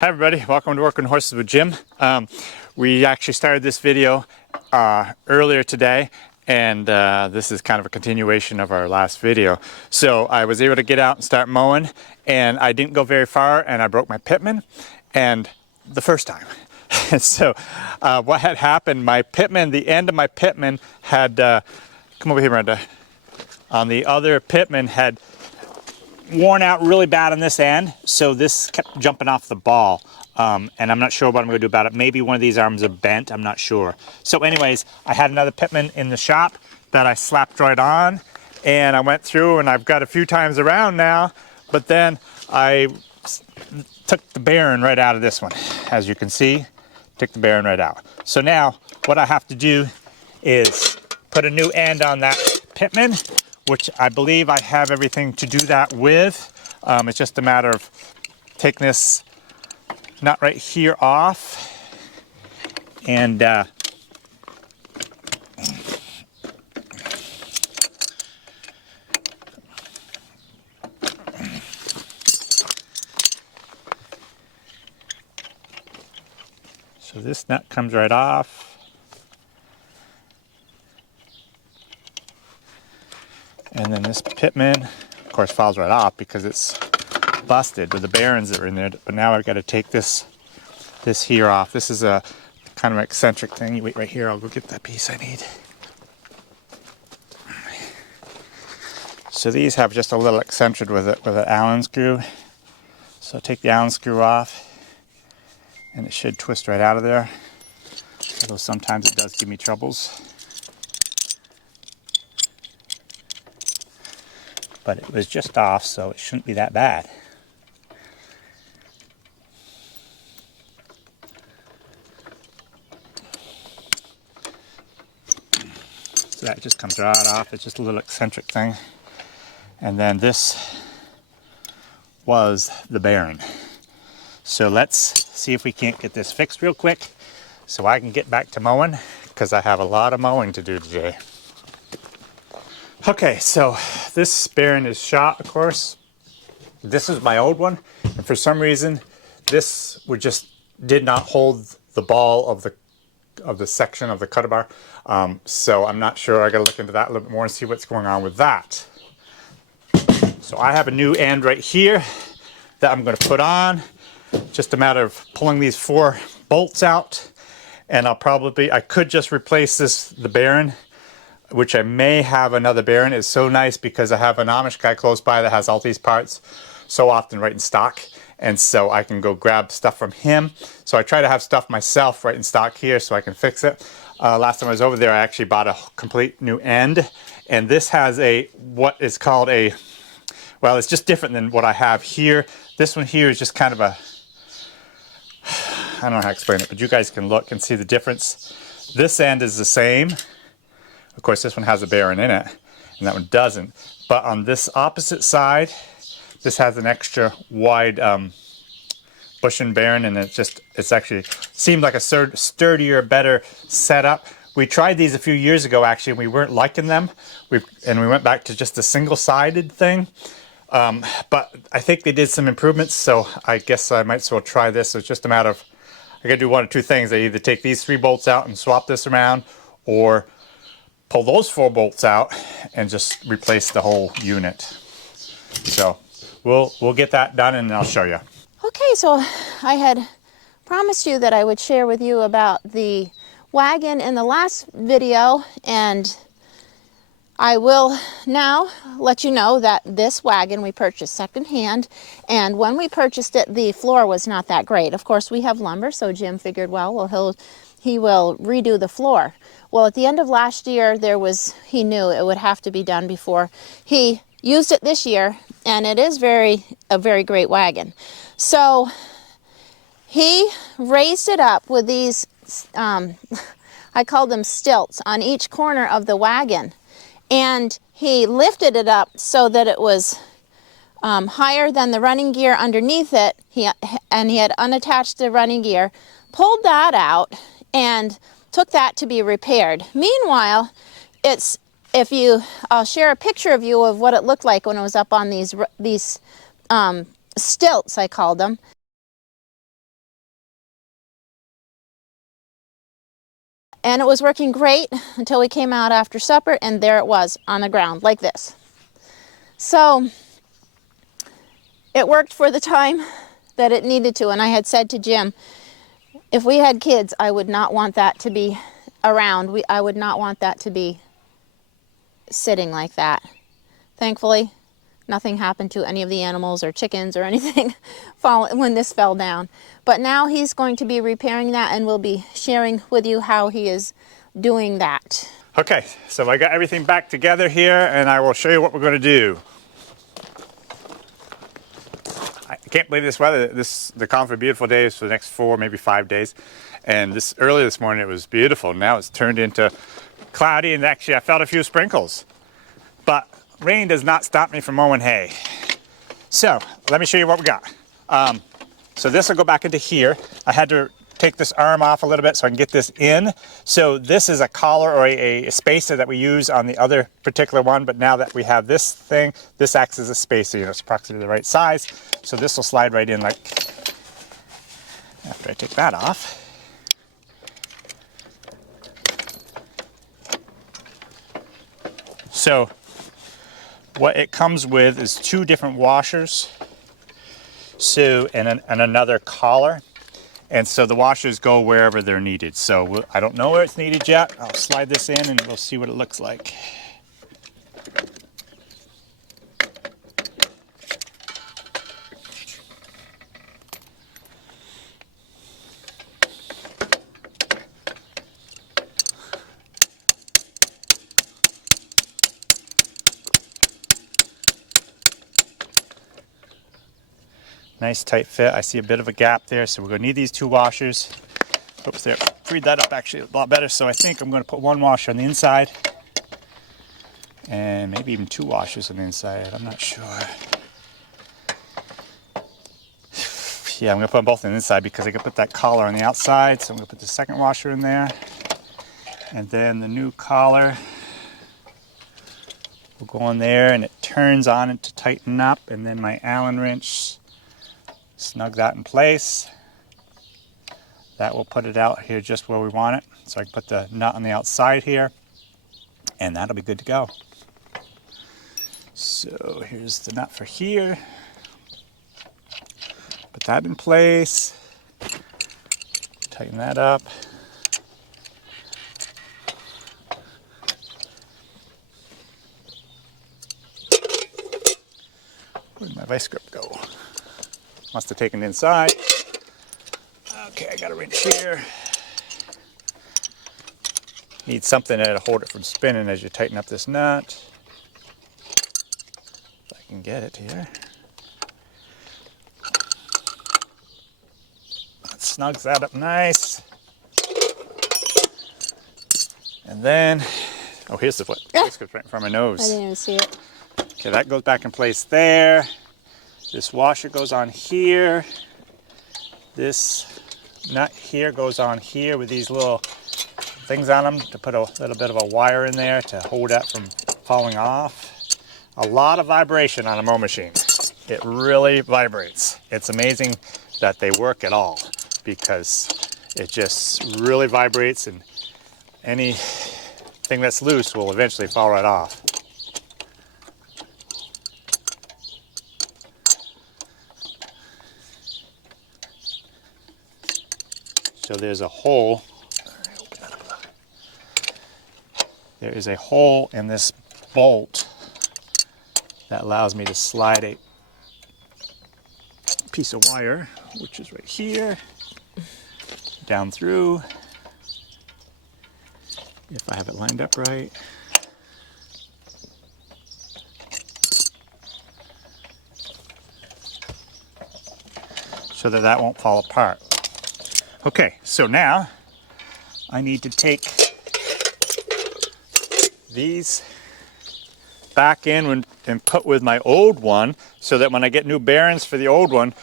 Hi everybody, welcome to Working Horses with Jim. We actually started this video earlier today, and this is kind of a continuation of our last video. So I was able to get out and start mowing, and I didn't go very far, and I broke my pitman, and the first time. So what had happened, my pitman, the end of my pitman had, come over here Brenda, on the other pitman had worn out really bad on this end, so this kept jumping off the ball, and I'm not sure what I'm going to do about it. Maybe one of these arms are bent, I'm not sure. So anyways, I had another pitman in the shop that I slapped right on, and I went through, and I've got a few times around now, but then I took the bearing right out of this one. As you can see, took the bearing right out. So now what I have to do is put a new end on that pitman, which I believe I have everything to do that with. It's just a matter of taking this nut right here off, and so this nut comes right off. And then this pitman, of course, falls right off because it's busted with the bearings that are in there. But now I've got to take this here off. This is a kind of an eccentric thing. You wait right here, I'll go get that piece I need. So these have just a little eccentric with it, with an Allen screw. So take the Allen screw off, and it should twist right out of there. Although sometimes it does give me troubles. But it was just off, so it shouldn't be that bad. So that just comes right off. It's just a little eccentric thing. And then this was the bearing. So let's see if we can't get this fixed real quick so I can get back to mowing, because I have a lot of mowing to do today. Okay, so this bearing is shot, of course. This is my old one, and for some reason this did not hold the ball of the section of the cutter bar. So I'm not sure. I gotta look into that a little bit more and see what's going on with that. So I have a new end right here that I'm going to put on. Just a matter of pulling these 4 bolts out, and I could just replace the bearing, which I may have another bearing. It's so nice because I have an Amish guy close by that has all these parts so often right in stock, and so I can go grab stuff from him. So I try to have stuff myself right in stock here so I can fix it. Last time I was over there, I actually bought a complete new end, and this has what is called well, it's just different than what I have here. This one here is just kind of I don't know how to explain it, but you guys can look and see the difference. This end is the same. Of course, this one has a bearing in it, and that one doesn't. But on this opposite side, this has an extra wide bushing bearing, and it's actually seemed like a sturdier, better setup. We tried these a few years ago, actually, and we weren't liking them. And we went back to just a single-sided thing. But I think they did some improvements, so I guess I might as well try this. So it's just a matter of, I gotta do one of two things. I either take these 3 bolts out and swap this around, or pull those 4 bolts out and just replace the whole unit. So we'll get that done, and I'll show you. Okay, so I had promised you that I would share with you about the wagon in the last video, and I will now let you know that this wagon we purchased secondhand, and when we purchased it, the floor was not that great. Of course, we have lumber, so Jim figured, well, he will redo the floor. Well, at the end of last year, he knew it would have to be done before he used it this year, and it is a very great wagon. So he raised it up with these, I call them stilts, on each corner of the wagon, and he lifted it up so that it was higher than the running gear underneath it, and he had unattached the running gear, pulled that out, and took that to be repaired. Meanwhile, I'll share a picture of you of what it looked like when it was up on these stilts, I called them. And it was working great until we came out after supper, and there it was on the ground like this. So it worked for the time that it needed to, and I had said to Jim, if we had kids, I would not want that to be around. I would not want that to be sitting like that. Thankfully, nothing happened to any of the animals or chickens or anything when this fell down. But now he's going to be repairing that, and we'll be sharing with you how he is doing that. Okay, so I got everything back together here, and I will show you what we're going to do. I can't believe this weather. They're calling for beautiful days for the next 4, maybe 5 days. And early this morning it was beautiful. Now it's turned into cloudy, and actually I felt a few sprinkles. But rain does not stop me from mowing hay. So let me show you what we got. So this will go back into here. I had to take this arm off a little bit so I can get this in. So this is a collar or a spacer that we use on the other particular one, but now that we have this thing, this acts as a spacer. You know, it's approximately the right size. So this will slide right in like, after I take that off. So what it comes with is 2 different washers, so and another collar. And so the washers go wherever they're needed. So I don't know where it's needed yet. I'll slide this in and we'll see what it looks like. Nice tight fit. I see a bit of a gap there, so we're going to need these 2 washers. Oops, there. Freed that up actually a lot better. So I think I'm going to put 1 washer on the inside, and maybe even 2 washers on the inside. I'm not sure. Yeah, I'm going to put them both on the inside because I can put that collar on the outside. So I'm going to put the second washer in there, and then the new collar will go on there, and it turns on it to tighten up, and then my Allen wrench. Snug that in place. That will put it out here just where we want it. So I can put the nut on the outside here, and that'll be good to go. So here's the nut for here. Put that in place. Tighten that up. Where'd my vice grip go? Must have taken it inside. Okay, I got a wrench here. Need something to hold it from spinning as you tighten up this nut. If I can get it here. That snugs that up nice. And then, oh, here's the foot. This goes right in front of my nose. I didn't even see it. Okay, that goes back in place there. This washer goes on here. This nut here goes on here with these little things on them to put a little bit of a wire in there to hold that from falling off. A lot of vibration on a mow machine. It really vibrates. It's amazing that they work at all because it just really vibrates, and anything that's loose will eventually fall right off. So there's a hole. There is a hole in this bolt that allows me to slide a piece of wire, which is right here, down through, if I have it lined up right. So that that won't fall apart. Okay, so now I need to take these back in and put with my old one so that when I get new bearings for the old one,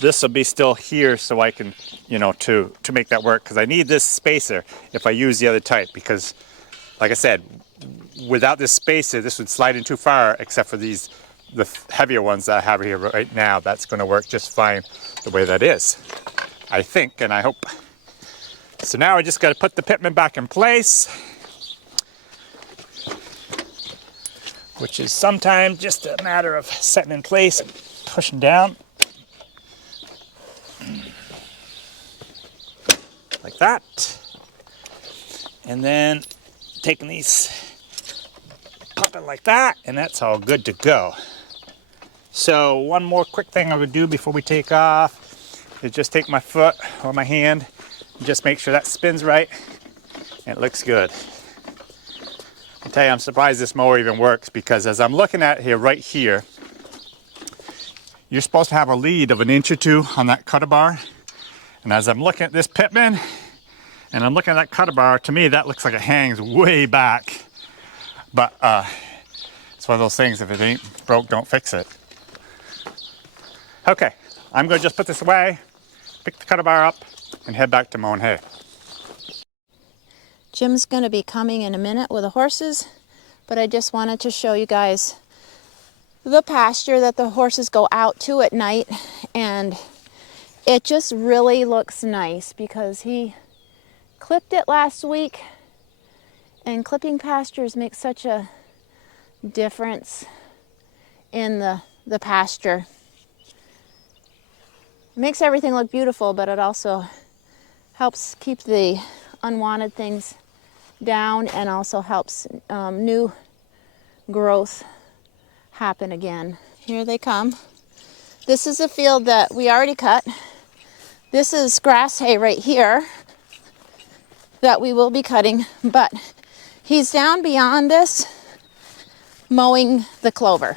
this will be still here so I can, you know, to make that work, because I need this spacer if I use the other type, because like I said, without this spacer this would slide in too far, except for the heavier ones that I have here right now. That's going to work just fine the way that is, I think, and I hope. So now I just got to put the pitman back in place, which is sometimes just a matter of setting in place and pushing down. Like that. And then taking these, popping like that, and that's all good to go. So one more quick thing I would do before we take off is just take my foot or my hand and just make sure that spins right and it looks good. I tell you, I'm surprised this mower even works, because as I'm looking at here, right here, you're supposed to have a lead of 1 inch or 2 on that cutter bar. And as I'm looking at this pitman and I'm looking at that cutter bar, to me that looks like it hangs way back. But it's one of those things, if it ain't broke, don't fix it. Okay, I'm going to just put this away, pick the cutter bar up, and head back to mowing hay. Jim's going to be coming in a minute with the horses, but I just wanted to show you guys the pasture that the horses go out to at night, and it just really looks nice because he clipped it last week, and clipping pastures make such a difference in the pasture. It makes everything look beautiful, but it also helps keep the unwanted things down and also helps new growth happen again. Here they come. This is a field that we already cut. This is grass hay right here that we will be cutting, but he's down beyond this mowing the clover.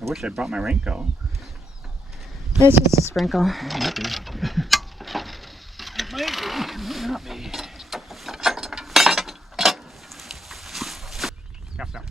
I wish I brought my raincoat. It's just a sprinkle. It might be. It might be. It might not be. Cap down.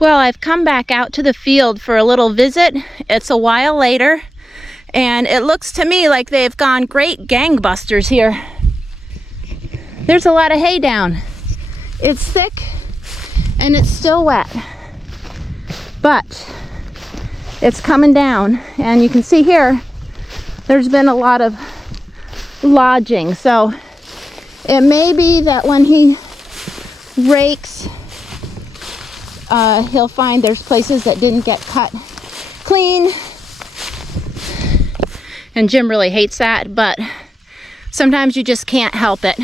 Well, I've come back out to the field for a little visit. It's a while later, and it looks to me like they've gone great gangbusters here. There's a lot of hay down. It's thick and it's still wet, but it's coming down, and you can see here there's been a lot of lodging. So it may be that when he rakes, he'll find there's places that didn't get cut clean, and Jim really hates that, but sometimes you just can't help it.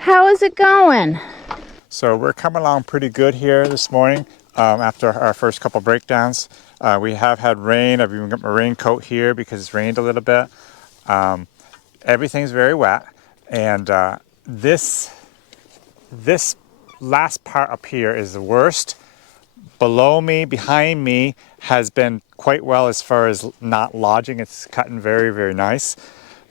How is it going? So we're coming along pretty good here this morning after our first couple breakdowns. We have had rain. I've even got my raincoat here because it's rained a little bit. Everything's very wet, and this last part up here is the worst. Below me, behind me, has been quite well as far as not lodging. It's cutting very, very nice.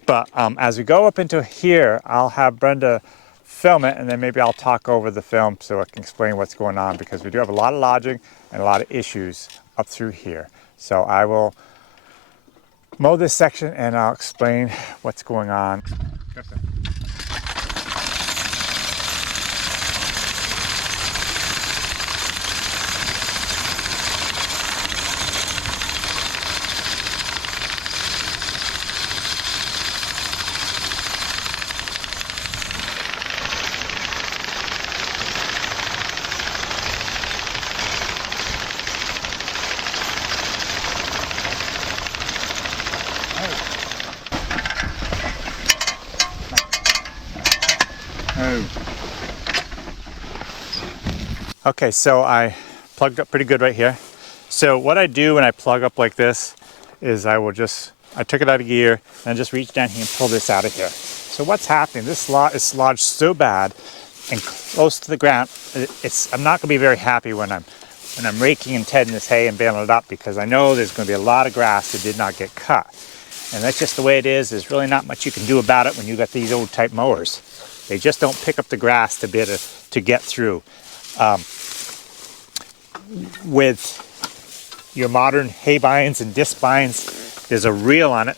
But as we go up into here, I'll have Brenda film it, and then maybe I'll talk over the film so I can explain what's going on, because we do have a lot of lodging and a lot of issues up through here. So I will mow this section and I'll explain what's going on. Okay, so I plugged up pretty good right here. So what I do when I plug up like this is I took it out of gear and just reach down here and pull this out of here. So what's happening, this lot is lodged so bad and close to the ground, I'm not gonna be very happy when I'm raking and tedding this hay and baling it up, because I know there's gonna be a lot of grass that did not get cut. And that's just the way it is. There's really not much you can do about it when you got these old type mowers. They just don't pick up the grass to be able to get through. With your modern hay binds and disc binds, there's a reel on it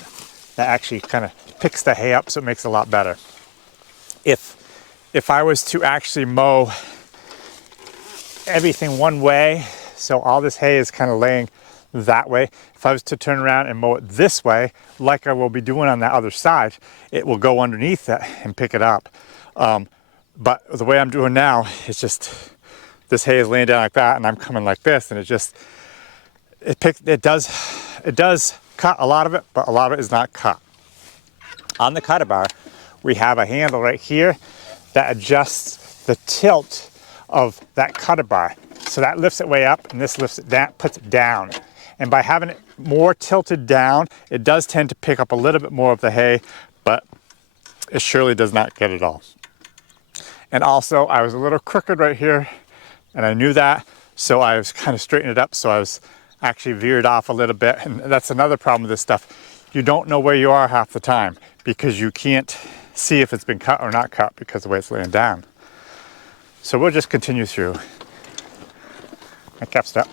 that actually kind of picks the hay up, so it makes it a lot better. If I was to actually mow everything one way, so all this hay is kind of laying that way, if I was to turn around and mow it this way, like I will be doing on that other side, it will go underneath that and pick it up. But the way I'm doing now, it's just this hay is laying down like that, and I'm coming like this, and it does cut a lot of it, but a lot of it is not cut. On the cutter bar, we have a handle right here that adjusts the tilt of that cutter bar. So that lifts it way up, and this lifts it down, puts it down. And by having it more tilted down, it does tend to pick up a little bit more of the hay, but it surely does not get it all. And also, I was a little crooked right here, and I knew that, so I was kind of straightening it up, so I was actually veered off a little bit. And that's another problem with this stuff. You don't know where you are half the time, because you can't see if it's been cut or not cut because of the way it's laying down. So we'll just continue through. I kept up.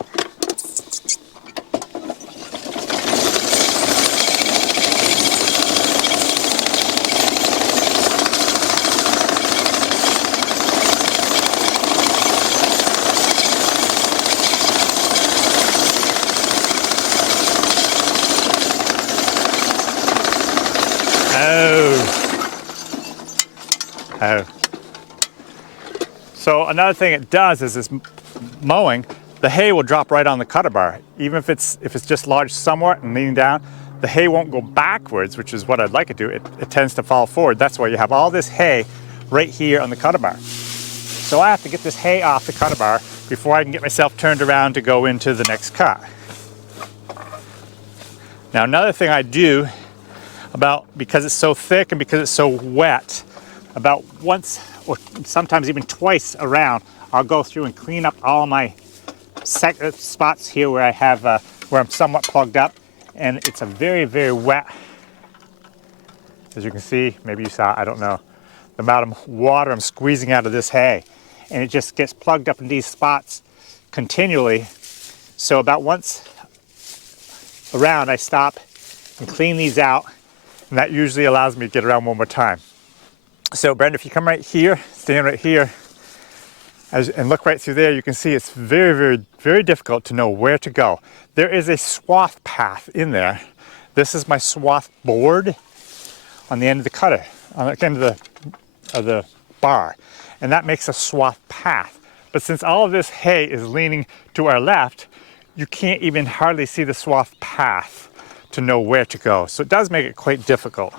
So another thing it does is this mowing, the hay will drop right on the cutter bar. Even if it's just lodged somewhat and leaning down, the hay won't go backwards, which is what I'd like it to. It tends to fall forward. That's why you have all this hay right here on the cutter bar. So I have to get this hay off the cutter bar before I can get myself turned around to go into the next cut. Now another thing I do because it's so thick and because it's so wet, about once or sometimes even twice around, I'll go through and clean up all my spots here where I have where I'm somewhat plugged up, and it's a very, very wet, as you can see, maybe you saw, I don't know, the amount of water I'm squeezing out of this hay, and it just gets plugged up in these spots continually. So about once around I stop and clean these out, and that usually allows me to get around one more time. So Brenda, if you come right here, stand right here, and look right through there, you can see it's very, very, very difficult to know where to go. There is a swath path in there. This is my swath board on the end of the cutter, on the end of the bar, and that makes a swath path. But since all of this hay is leaning to our left, you can't even hardly see the swath path to know where to go. So it does make it quite difficult.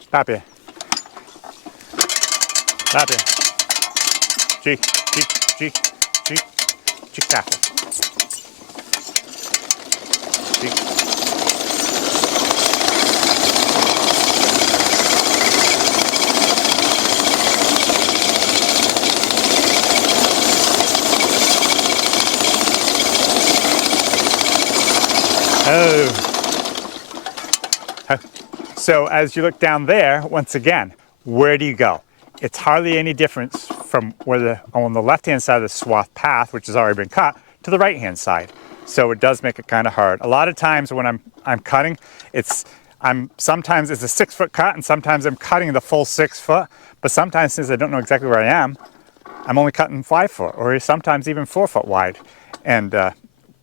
Stop here. Stop here. G, G, G, G, G, stop it. G. Oh. So as you look down there, once again, where do you go? It's hardly any difference from where on the left-hand side of the swath path, which has already been cut, to the right-hand side. So it does make it kind of hard. A lot of times when I'm cutting, sometimes it's a 6-foot cut, and sometimes I'm cutting the full 6 foot. But sometimes, since I don't know exactly where I am, I'm only cutting 5 foot, or sometimes even 4 foot wide. And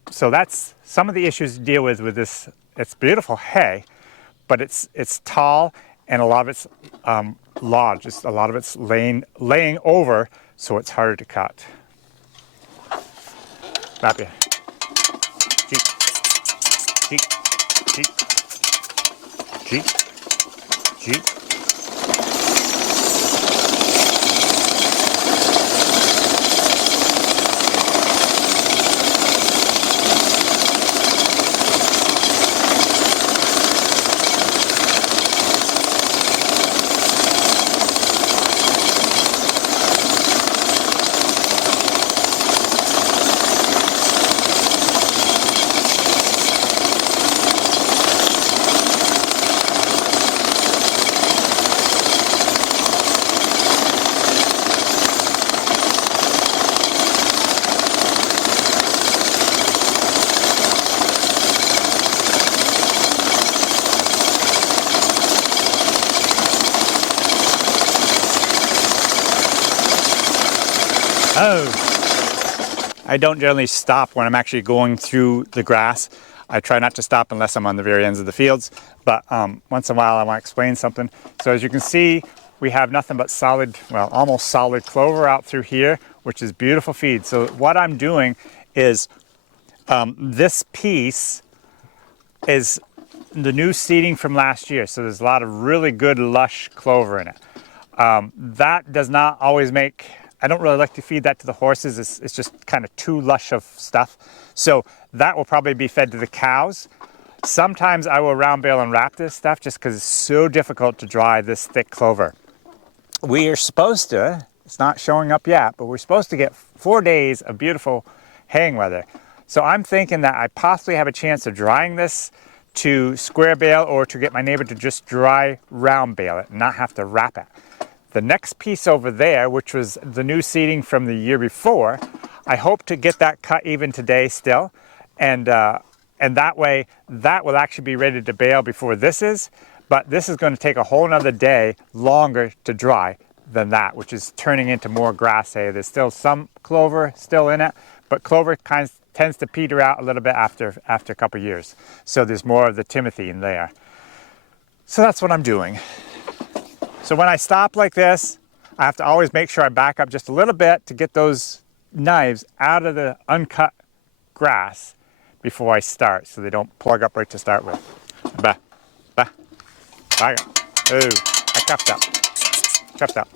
so that's some of the issues to deal with this. It's beautiful hay, but it's tall, and a lot of it's lodged. A lot of it's laying over, so it's harder to cut. Stop here. Cheek. Cheek. Cheek. Cheek. Cheek. Oh, I don't generally stop when I'm actually going through the grass. I try not to stop unless I'm on the very ends of the fields, but once in a while I want to explain something. So as you can see, we have nothing but solid, well, almost solid clover out through here, which is beautiful feed. So what I'm doing is this piece is the new seeding from last year. So there's a lot of really good lush clover in it. That does not always make, I don't really like to feed that to the horses. It's just kind of too lush of stuff. So that will probably be fed to the cows. Sometimes I will round bale and wrap this stuff just because it's so difficult to dry this thick clover. We are supposed to, it's not showing up yet, but we're supposed to get 4 days of beautiful haying weather. So I'm thinking that I possibly have a chance of drying this to square bale or to get my neighbor to just dry round bale it and not have to wrap it. The next piece over there, which was the new seeding from the year before, I hope to get that cut even today still. And that way, that will actually be ready to bale before this is. But this is going to take a whole nother day longer to dry than that, which is turning into more grass hay. There's still some clover still in it, but clover kind of tends to peter out a little bit after a couple of years. So there's more of the timothy in there. So that's what I'm doing. So when I stop like this, I have to always make sure I back up just a little bit to get those knives out of the uncut grass before I start, so they don't plug up right to start with. Bah, bah, back up. Oh, I cuffed up. Cuffed up.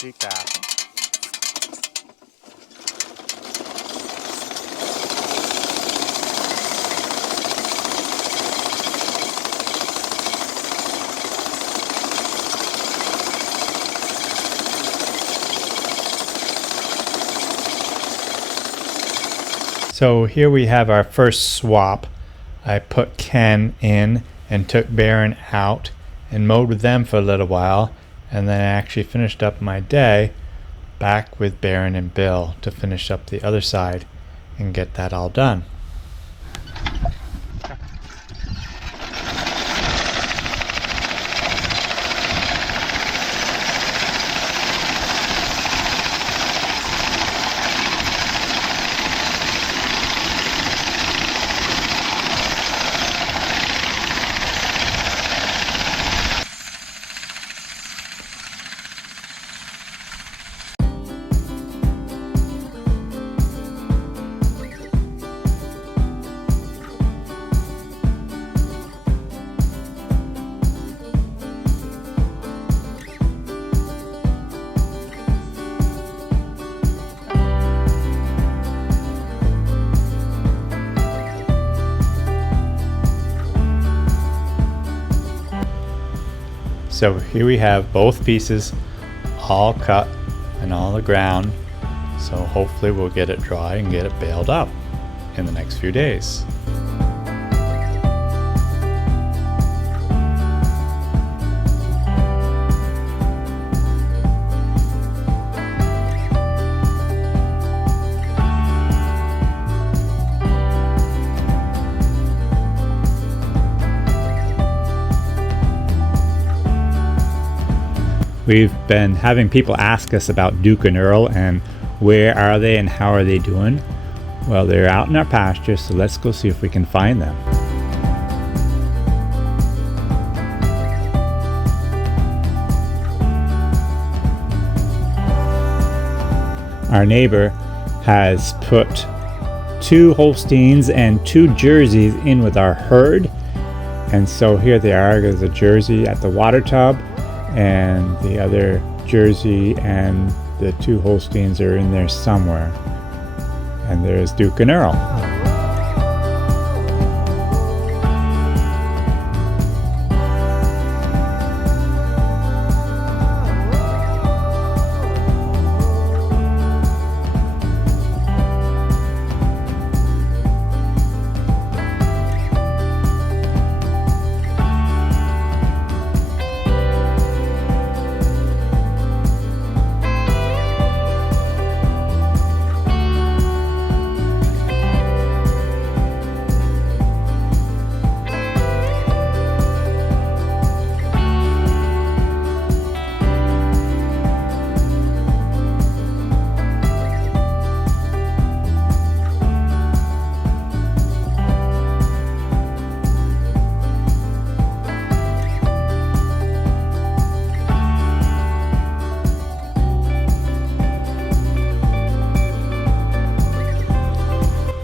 peek apple. So here we have our first swap. I put Ken in and took Baron out and mowed with them for a little while, and then I actually finished up my day back with Baron and Bill to finish up the other side and get that all done. So here we have both pieces all cut and on the ground. So hopefully we'll get it dry and get it baled up in the next few days. We've been having people ask us about Duke and Earl and where are they and how are they doing. Well, they're out in our pasture, so let's go see if we can find them. Our neighbor has put 2 Holsteins and 2 Jerseys in with our herd, and so here they are. There's a Jersey at the water tub, and the other Jersey and the 2 Holsteins are in there somewhere. And there's Duke and Earl.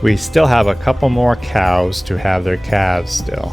We still have a couple more cows to have their calves still.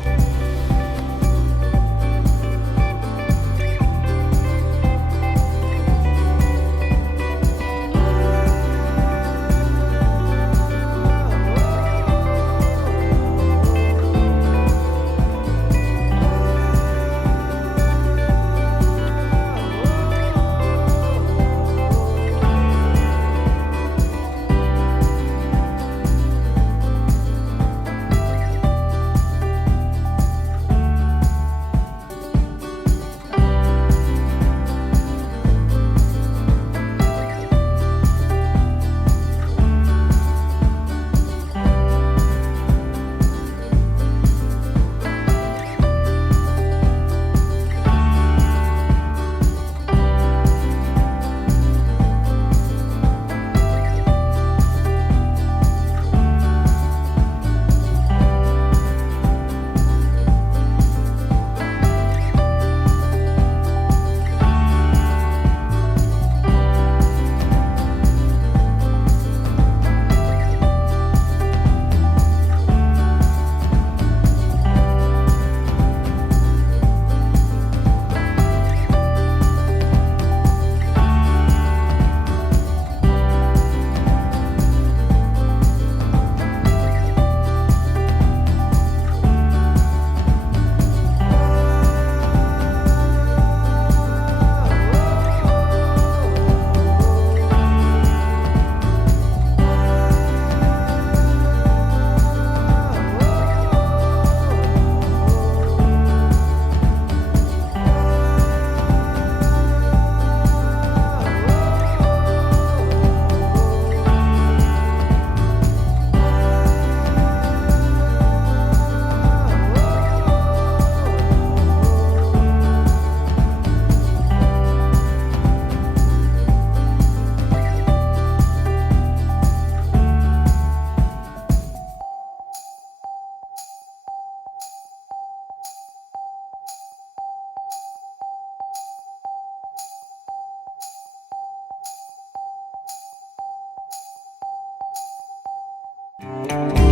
Bye.